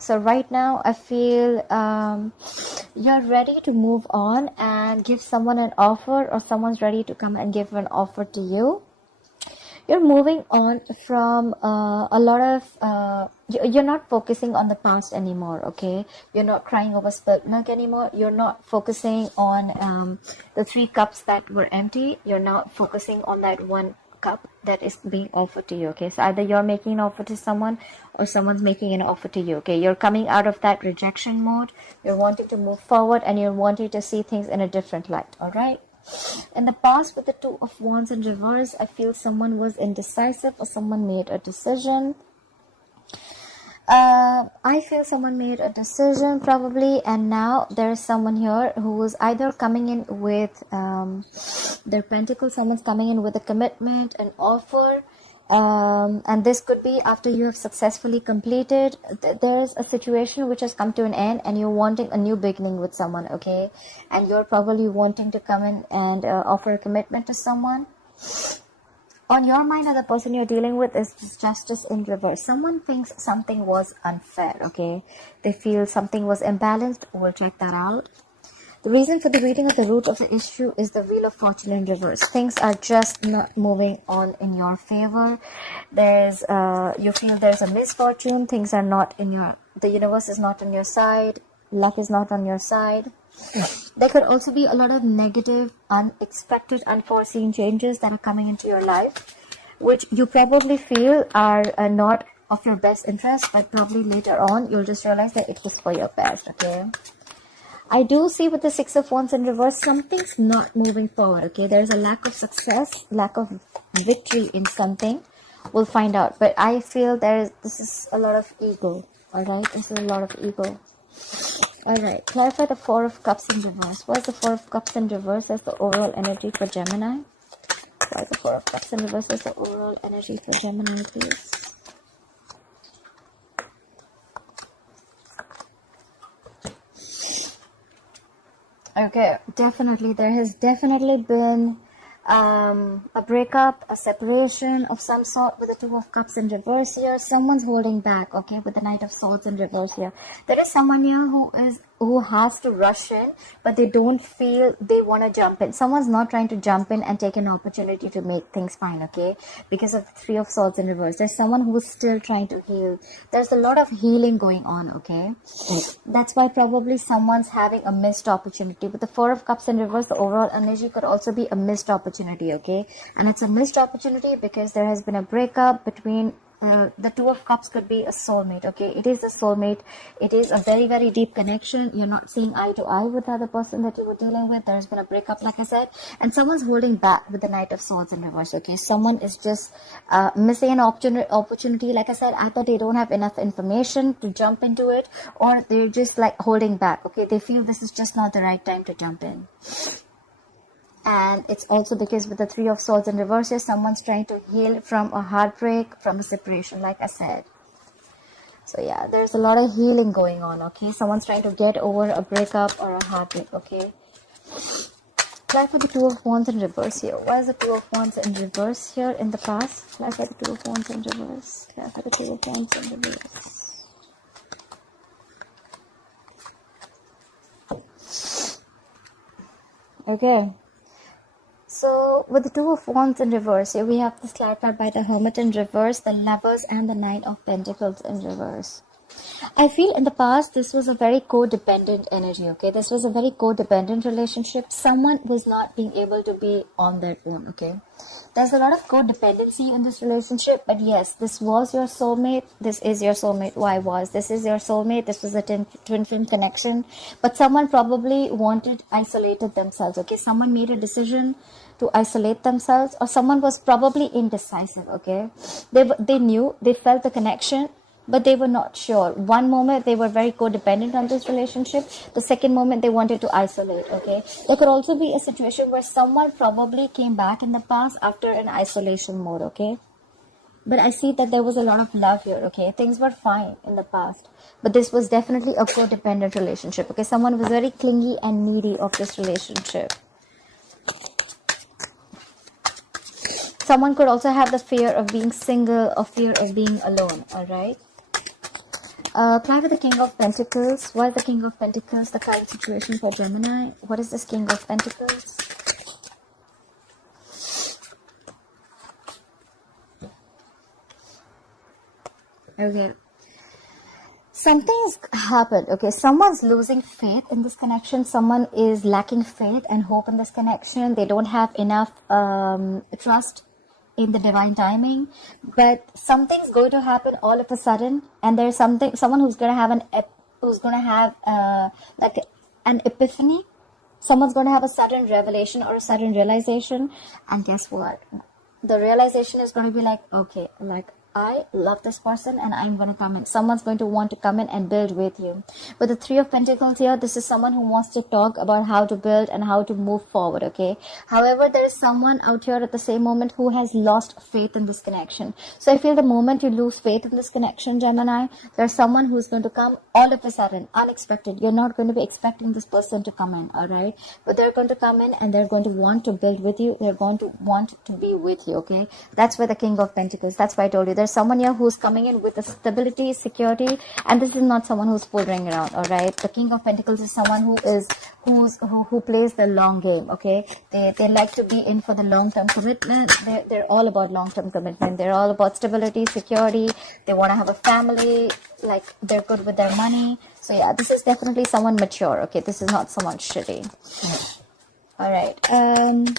So right now I feel you're ready to move on and give someone an offer, or someone's ready to come and give an offer to you. You're moving on from a lot of you're not focusing on the past anymore. Okay, you're not crying over spilt milk anymore. You're not focusing on the 3 cups that were empty. You're not focusing on that 1 cup that is being offered to you. Okay, so either you're making an offer to someone, or someone's making an offer to you. Okay, you're coming out of that rejection mode. You're wanting to move forward, and you're wanting to see things in a different light. All right. In the past, with the 2 of Wands in reverse, I feel someone was indecisive, or someone made a decision. I feel someone made a decision probably, and now there is someone here who is either coming in with their pentacles. Someone's coming in with a commitment, an offer, and this could be after you have successfully completed. There is a situation which has come to an end, and you're wanting a new beginning with someone. Okay, and you're probably wanting to come in and offer a commitment to someone. On your mind, or the person you're dealing with, is justice in reverse. Someone thinks something was unfair, okay? They feel something was imbalanced. We'll check that out. The reason for the reading of the root of the issue is the Wheel of Fortune in reverse. Things are just not moving on in your favor. You feel there's a misfortune. Things are not in your... The universe is not on your side. Luck is not on your side. There could also be a lot of negative, unexpected, unforeseen changes that are coming into your life, which you probably feel are not of your best interest, but probably later on you'll just realize that it was for your best. Okay, I do see with the 6 of Wands in reverse, something's not moving forward. Okay, there's a lack of success, lack of victory in something. We'll find out, but I feel this is a lot of ego. All right, this is a lot of ego. Alright, clarify the 4 of Cups in reverse. What is the 4 of Cups in reverse as the overall energy for Gemini? What is the 4 of Cups in reverse as the overall energy for Gemini, please? Okay, definitely. There has definitely been a breakup, a separation of some sort with the 2 of Cups in reverse here. Someone's holding back, okay, with the Knight of Swords in reverse here. There is someone here who has to rush in, but they don't feel they want to jump in. Someone's not trying to jump in and take an opportunity to make things fine, okay, because of the 3 of Swords in reverse. There's someone who is still trying to heal. There's a lot of healing going on, okay. That's why probably someone's having a missed opportunity. With the 4 of Cups in reverse, the overall energy could also be a missed opportunity, okay, and it's a missed opportunity because there has been a breakup between the 2 of Cups. Could be a soulmate, okay. It is a soulmate. It is a very, very deep connection. You're not seeing eye to eye with the other person that you were dealing with. There's been a breakup, like I said, and someone's holding back with the Knight of Swords in reverse, okay. Someone is just missing an opportunity. Like I said, either they don't have enough information to jump into it, or they're just like holding back, okay. They feel this is just not the right time to jump in. And it's also because with the 3 of Swords in reverse here, someone's trying to heal from a heartbreak, from a separation, like I said. So yeah, there's a lot of healing going on, okay. Someone's trying to get over a breakup or a heartbreak, okay. Clarify the 2 of Wands in reverse here. Why is the 2 of Wands in reverse here in the past? Clarify the 2 of Wands in reverse. Clarify the 2 of Wands in reverse. Okay. So with the 2 of Wands in reverse, here we have this clarified by the Hermit in reverse, the Lovers, and the 9 of Pentacles in reverse. I feel in the past this was a very codependent energy, okay. This was a very codependent relationship. Someone was not being able to be on their own, okay. There's a lot of codependency in this relationship, but yes, this was your soulmate. This is your soulmate. This is your soulmate. This was a twin flame connection, but someone probably isolated themselves, okay. Someone made a decision to isolate themselves, or someone was probably indecisive, okay. They felt the connection, but they were not sure. One moment they were very codependent on this relationship. The second moment they wanted to isolate, okay. There could also be a situation where someone probably came back in the past after an isolation mode, okay. But I see that there was a lot of love here, okay. Things were fine in the past, but this was definitely a codependent relationship, okay. Someone was very clingy and needy of this relationship. Someone could also have the fear of being single or fear of being alone, all right. Apply with the King of Pentacles. Why is the King of Pentacles the current situation for Gemini? What is this King of Pentacles? Okay. Something's happened. Okay, someone's losing faith in this connection. Someone is lacking faith and hope in this connection. They don't have enough trust in the divine timing. But something's going to happen all of a sudden, and there's someone who's going to have like an epiphany. Someone's going to have a sudden revelation or a sudden realization, and guess what? The realization is going to be like, okay, like, I love this person and I'm going to come in. Someone's going to want to come in and build with you. With the Three of Pentacles here, this is someone who wants to talk about how to build and how to move forward, okay? However, there is someone out here at the same moment who has lost faith in this connection. So I feel the moment you lose faith in this connection, Gemini, there's someone who's going to come all of a sudden, unexpected. You're not going to be expecting this person to come in, all right? But they're going to come in and they're going to want to build with you. They're going to want to be with you, okay? That's where the King of Pentacles, that's why I told you. There's someone here who's coming in with a stability, security, and this is not someone who's fooling around, all right? The King of Pentacles is someone who plays the long game, okay? They like to be in for the long-term commitment. They're all about long-term commitment. They're all about stability, security. They want to have a family, like they're good with their money. So yeah, this is definitely someone mature, okay? This is not someone shitty. All right.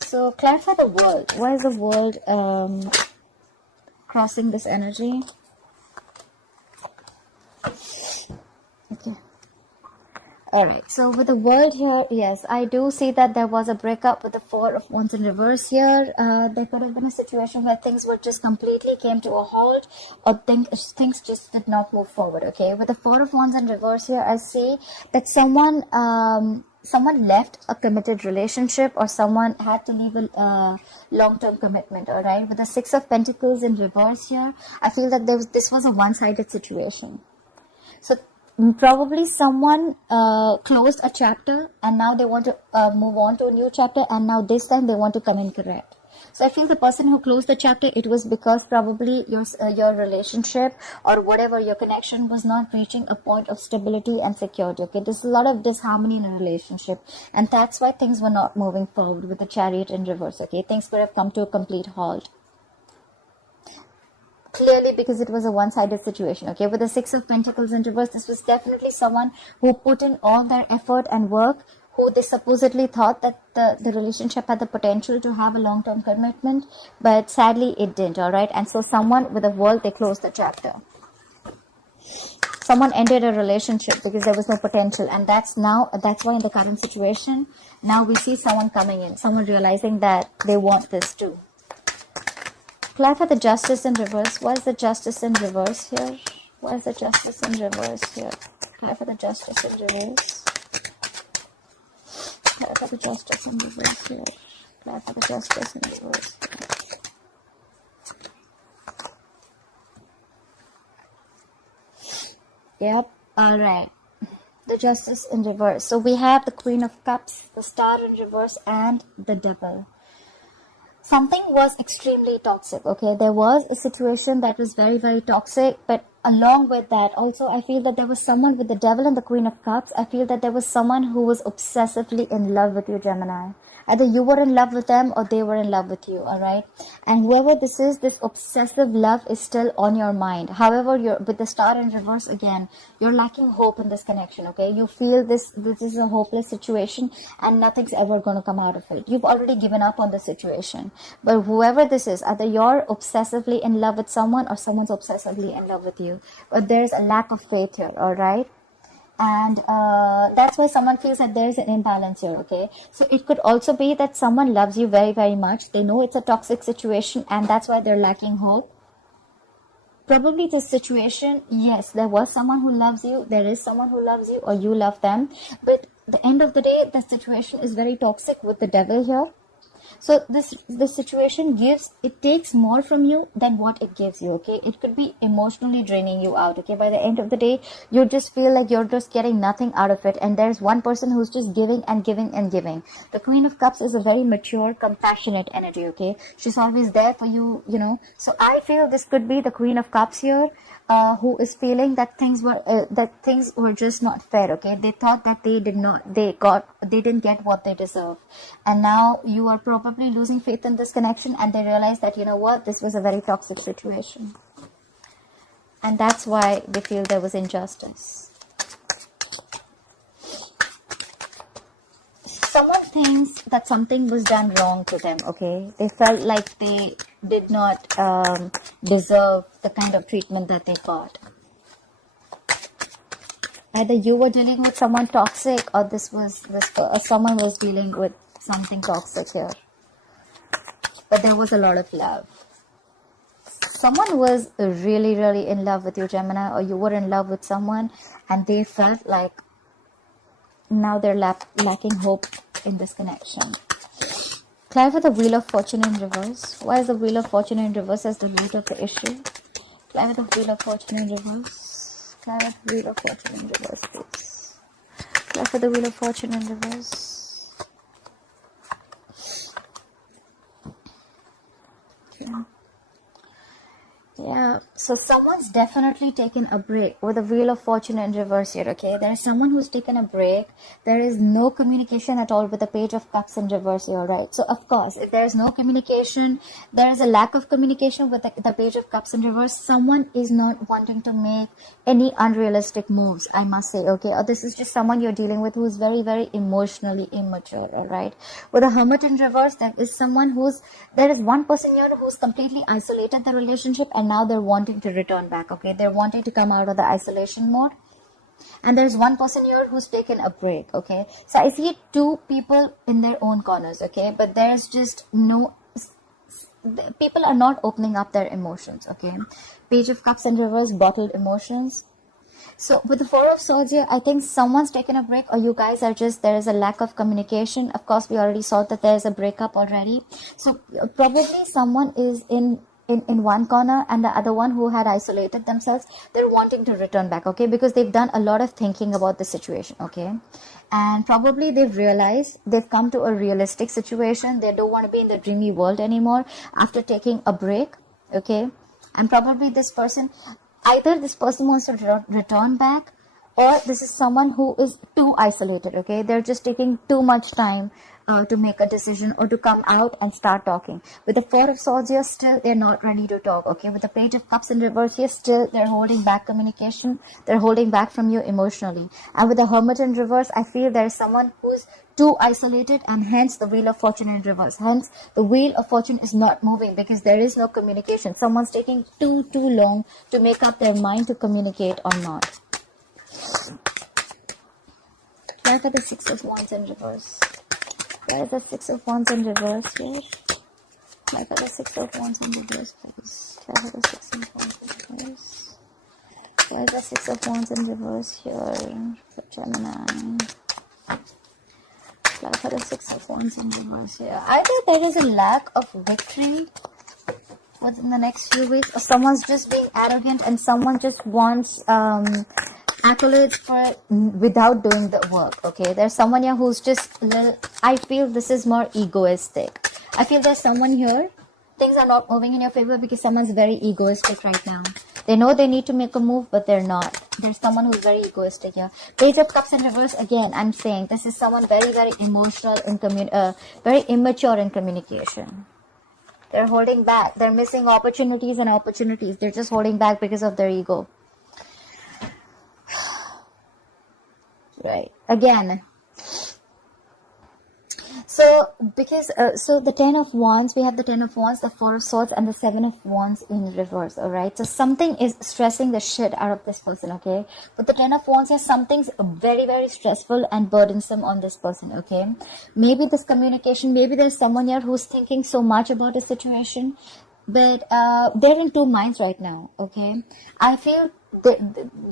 So clarify the world. Why is the world crossing this energy? Okay. Alright, so with the world here, yes, I do see that there was a breakup with the Four of Wands in reverse here. There could have been a situation where things were just completely came to a halt, or things just did not move forward, okay? With the Four of Wands in reverse here, I see that someone left a committed relationship, or someone had to leave a long-term commitment, all right? With the Six of Pentacles in reverse here, I feel that this was a one-sided situation. So probably someone closed a chapter and now they want to move on to a new chapter, and now this time they want to come in correct. So I feel the person who closed the chapter, it was because probably your relationship or whatever, your connection was not reaching a point of stability and security, okay? There's a lot of disharmony in a relationship, and that's why things were not moving forward with the Chariot in reverse, okay? Things could have come to a complete halt. Clearly because it was a one-sided situation, okay? With the Six of Pentacles in reverse, this was definitely someone who put in all their effort and work, who they supposedly thought that the relationship had the potential to have a long-term commitment, but sadly it didn't, all right? And so someone with the World, they closed the chapter. Someone ended a relationship because there was no potential, and that's why in the current situation, now we see someone coming in, someone realizing that they want this too. Clarify the Justice in reverse. Why is the Justice in reverse here? Why is the Justice in reverse here? Clarify the Justice in reverse. Clarify the Justice in reverse here. Clarify the Justice in reverse here. Yep. All right. The Justice in reverse. So we have the Queen of Cups, the Star in reverse, and the Devil. Something was extremely toxic, okay? There was a situation that was very, very toxic, but along with that, also, I feel that there was someone with the Devil and the Queen of Cups. I feel that there was someone who was obsessively in love with you, Gemini. Either you were in love with them or they were in love with you, all right? And whoever this is, this obsessive love is still on your mind. However, with the Star in reverse again, you're lacking hope in this connection, okay? You feel this is a hopeless situation and nothing's ever going to come out of it. You've already given up on the situation. But whoever this is, either you're obsessively in love with someone or someone's obsessively in love with you. But there's a lack of faith here, all right? And that's why someone feels that there's an imbalance here, okay? So it could also be that someone loves you very, very much. They know it's a toxic situation and that's why they're lacking hope. Probably this situation, yes, there was someone who loves you, there is someone who loves you, or you love them. But at the end of the day, the situation is very toxic with the Devil here. So this situation takes more from you than what it gives you, okay? It could be emotionally draining you out, okay? By the end of the day, you just feel like you're just getting nothing out of it, and there's one person who's just giving and giving and giving. The Queen of Cups is a very mature, compassionate energy, okay? She's always there for you, you know? So I feel this could be the Queen of Cups here. who is feeling that things were just not fair. Okay, they thought that they didn't get what they deserve, and now you are probably losing faith in this connection, and they realize that, you know what, this was a very toxic situation, and that's why they feel there was injustice. Someone thinks that something was done wrong to them. Okay, they felt like they did not deserve the kind of treatment that they got. Either you were dealing with someone toxic, or someone was dealing with something toxic here. But there was a lot of love. Someone was really, really in love with you, Gemini, or you were in love with someone, and they felt like now they're lacking hope in this connection. Clarify the Wheel of Fortune in reverse. Why is the Wheel of Fortune in reverse as the root of the issue? Clarify the Wheel of Fortune in reverse. Clarify the Wheel of Fortune in reverse, please. Clarify the Wheel of Fortune in reverse. Okay. Yeah, so someone's definitely taken a break with the Wheel of Fortune in reverse here, okay? There is someone who's taken a break. There is no communication at all with the Page of Cups in reverse here, right? So, of course, if there is no communication, there is a lack of communication with the Page of Cups in reverse. Someone is not wanting to make any unrealistic moves, I must say, okay? Or this is just someone you're dealing with who's very, very emotionally immature, all right? With the Hermit in reverse, there is one person here who's completely isolated the relationship, and now they're wanting to return back. Okay, they're wanting to come out of the isolation mode, and there's one person here who's taken a break. Okay, so I see two people in their own corners. Okay, but there's just people are not opening up their emotions. Okay, Page of Cups in reverse, bottled emotions. So with the Four of Swords here, I think someone's taken a break, or you guys are there is a lack of communication. Of course, we already saw that there's a breakup already. So probably someone is in one corner, and the other one who had isolated themselves, they're wanting to return back, okay, because they've done a lot of thinking about the situation, okay, and probably they've realized they've come to a realistic situation. They don't want to be in the dreamy world anymore after taking a break, okay, and probably either this person wants to return back, or this is someone who is too isolated, okay, they're just taking too much time to make a decision or to come out and start talking. With the Four of Swords here, still they're not ready to talk, okay. With the Page of Cups in reverse here, still they're holding back communication. They're holding back from you emotionally. And with the Hermit in reverse, I feel there's someone who's too isolated, and hence the Wheel of Fortune in reverse. Hence the Wheel of Fortune is not moving because there is no communication. Someone's taking too long to make up their mind to communicate or not. Why for the Six of Wands in reverse? Why is the Six of Wands in reverse here? Why for the Six of Wands in reverse, please? Why for the Six of Wands in reverse? Why is the Six of Wands in reverse here for Gemini? Why for the Six of Wands in reverse here? Either there is a lack of victory within the next few weeks, or someone's just being arrogant and someone just wants accolades for without doing the work, okay. There's someone here who's just I feel this is more egoistic. I feel there's someone here, things are not moving in your favor because someone's very egoistic right now. They know they need to make a move, but they're not. There's someone who's very egoistic here. Page of Cups in reverse, again, I'm saying this is someone very, very emotional and very immature in communication. They're holding back. They're missing opportunities and opportunities. They're just holding back because of their ego. Right. Again. So, because, so the Ten of Wands, we have the Ten of Wands, the Four of Swords, and the Seven of Wands in reverse, alright? So, something is stressing the shit out of this person, okay? With the Ten of Wands here, something's very, very stressful and burdensome on this person, okay? Maybe this communication, maybe there's someone here who's thinking so much about a situation, but they're in two minds right now, okay? I feel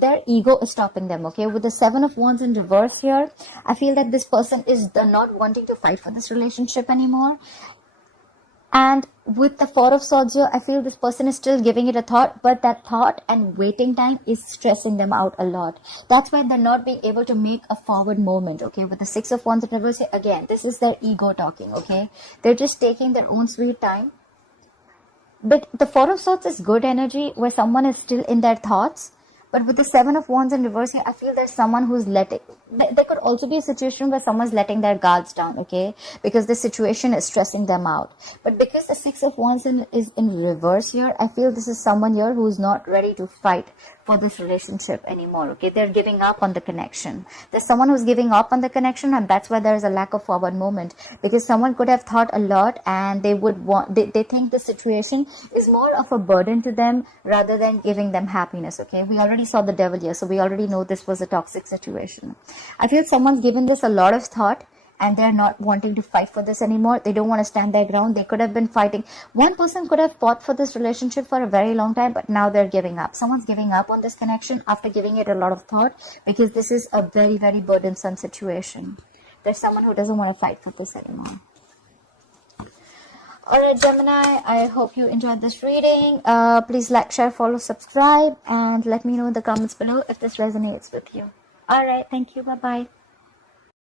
their ego is stopping them, okay. With the Seven of Wands in reverse here, I feel that this person is not wanting to fight for this relationship anymore. And with the Four of Swords here, I feel this person is still giving it a thought, but that thought and waiting time is stressing them out a lot. That's why they're not being able to make a forward movement, okay. With the Six of Wands in reverse here, again, this is their ego talking, okay. They're just taking their own sweet time. But the Four of Swords is good energy where someone is still in their thoughts. But with the Seven of Wands in reverse here, I feel there's someone who's letting... There could also be a situation where someone's letting their guards down, okay? Because the situation is stressing them out. But because the Six of Wands is in reverse here, I feel this is someone here who's not ready to fight for this relationship anymore, okay? They're giving up on the connection. There's someone who's giving up on the connection, and that's why there's a lack of forward movement. Because someone could have thought a lot, and they would want... They think the situation is more of a burden to them rather than giving them happiness, okay? We already saw the Devil here, so we already know this was a toxic situation. I feel someone's given this a lot of thought, and they're not wanting to fight for this anymore. They don't want to stand their ground. They could have been fighting. One person could have fought for this relationship for a very long time, but now they're giving up. Someone's giving up on this connection after giving it a lot of thought, because this is a very, very burdensome situation. There's someone who doesn't want to fight for this anymore. Alright, Gemini, I hope you enjoyed this reading. Please like, share, follow, subscribe, and let me know in the comments below if this resonates with you. Alright, thank you. Bye-bye.